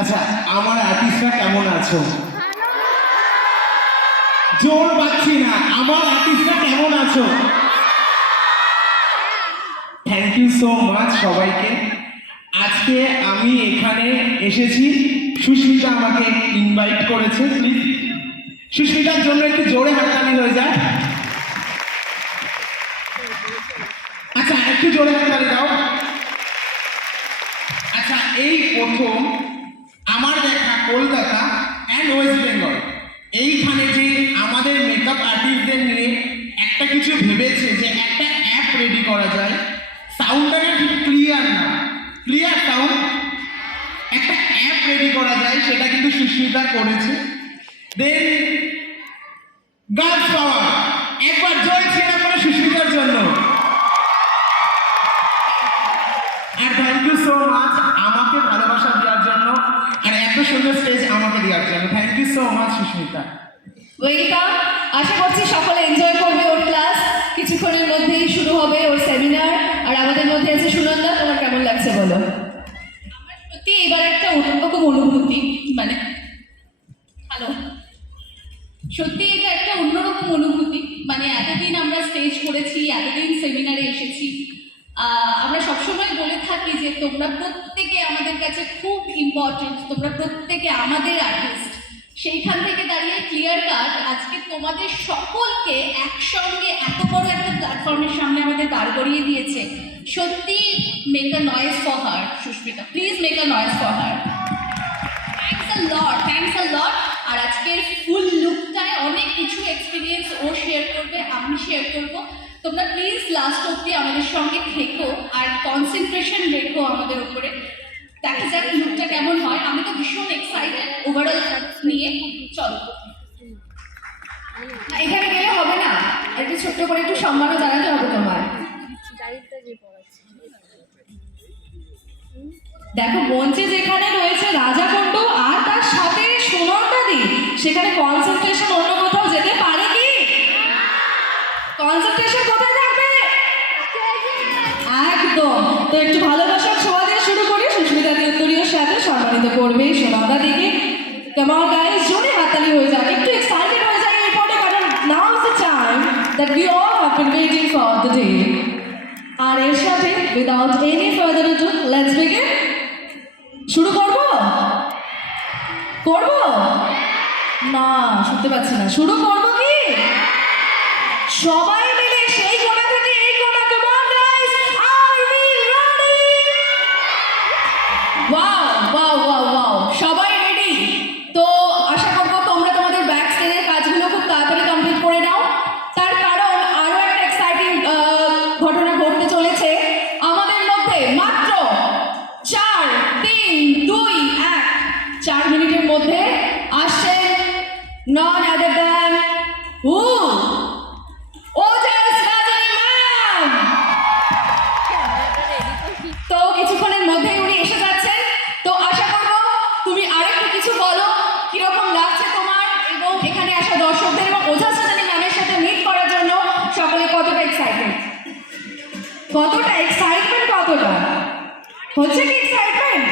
আচ্ছা, আমার আর্টিস্টরা কেমন আছো? জোর পাচ্ছি না। আমার আর্টিস্টরা কেমন আছো? থ্যাংক ইউ সো মাচ সবাইকে। আজকে আমি এখানে এসেছি, সুস্মিতা আমাকে ইনভাইট করেছে। প্লিজ সুস্মিতার জন্য একটু জোরে হাততালি হয়ে যায়। আচ্ছা, একটু জোরে হাততালি দাও। আচ্ছা, এই প্রথম আমার দেখা কলকাতা অ্যান্ড ওয়েস্ট বেঙ্গল এইখানে যে আমাদের মেকআপ আর্টিস্টদের নিয়ে একটা কিছু ভেবেছে যে একটা অ্যাপ রেডি করা যায়। সাউন্ডটা ঠিক ক্লিয়ার না, ক্লিয়ার সাউন্ড, একটা অ্যাপ রেডি করা যায়, সেটা কিন্তু সুস্মিতা করেছে। দেন গার্লস পাওয়ার, একবার জয় ছেড়ে করে সুস্মিতার জন্য। আর থ্যাংক ইউ সো মাচ আমাকে ভালোবাসা দেওয়ার জন্য আর এত সুন্দর স্টেজ আমাকে দেওয়ার জন্য। Thank you so much Sushmita. Welcome. আশা করছি সকলে এনজয় করবে ওর ক্লাস। কিছুক্ষণের মধ্যেই শুরু হবে ওর সেমিনার। আর আমাদের মধ্যে আছে সুনন্দা। তোমার কেমন লাগছে বলো? আমার সত্যি এবার একটা অন্যরকম অনুভূতি, মানে হ্যালো, সত্যি এটা একটা অন্যরকম অনুভূতি। মানে এতদিন আমরা স্টেজ করেছি, এতদিন সেমিনারে এসেছি, আমরা সবসময় বলে থাকি যে তোমরা প্রত্যেকে আমাদের কাছে খুব ইম্পর্টেন্ট, তোমরা প্রত্যেকে আমাদের আর্টিস্ট। সেইখান থেকে দাঁড়িয়ে ক্লিয়ার কাট আজকে তোমাদের সকলকে একসঙ্গে এত বড় একটা প্ল্যাটফর্মের সামনে আমাদের দাঁড় করিয়ে দিয়েছে। সত্যি make a noise for her, Sushmita, please make a noise for her. Thanks a lot. আর আজকের ফুল লুকটায় অনেক কিছু এক্সপিরিয়েন্স ও শেয়ার করবে, আমি শেয়ার করবো। তোমরা প্লিজ লাস্ট অব্দি আমাদের সঙ্গে থেকো আর কনসেন্ট্রেশন রেখো আমাদের উপরে। দেখা যাক লুকটা কেমন হয়। আমি তো ভীষণ এক্সাইটেড ওভারঅল নিয়ে। চলো। না, এখানে গেলে হবে না, একটু ছোট্ট করে একটু সম্মানও জানাতে হবে তোমার। দেখো, মঞ্চে যেখানে রয়েছে রাজা কুণ্ডু আর তার সাথে সুনন্দাদি, সেখানে কনসেন্ট্রেশন অন্য কোথাও যেতে পারে কি? কনসেন্ট্রেশন কোথায় থাকবে? একদম। তো একটু ভালোবাসার ছোঁয়া দিয়ে শুরু করি। সুস্মিতা দি উত্তরীয় সাথে সম্মানিত করবে সুনন্দা দিকে। কাম অন গাইস, জোরে হাততালি হয়ে যাক, একটু এক্সাইটেড হয়ে যায় এরপরে, কারণ now is the time that we all have been waiting for the day. আর এর সাথে without any further ado let's begin. শুরু করব? না, শুনতে পাচ্ছি না। শুরু করব কি? সবাই মিলে সেই কোণা থেকে এই কোণা। Come on guys, are we ready? Wow, সবাই রেডি? তো আশা করবো তোমরা তোমাদের ব্যাক স্টেজের কাজগুলো খুব তাড়াতাড়ি কমপ্লিট করে নাও। তার কারণ আরো একটা এক্সাইটিং ঘটনা ঘটতে চলেছে আমাদের মধ্যে। মাত্র 4, 3, 2, 1 4 মিনিটের মধ্যে আসছেন নন আদার দ্যান ওজস রাজনী ম্যাম। তো কিছুক্ষণের মধ্যেই উনি এসে যাচ্ছেন। তো আশা করবো তুমি আরেকটু কিছু বলো, কিরকম লাগছে তোমার, এবং এখানে আসা দর্শকদের এবং ওজস রাজনী ম্যামের সাথে মিট করার জন্য সকলে কতটা এক্সাইটেড কতটা হচ্ছে কি এক্সাইটমেন্ট?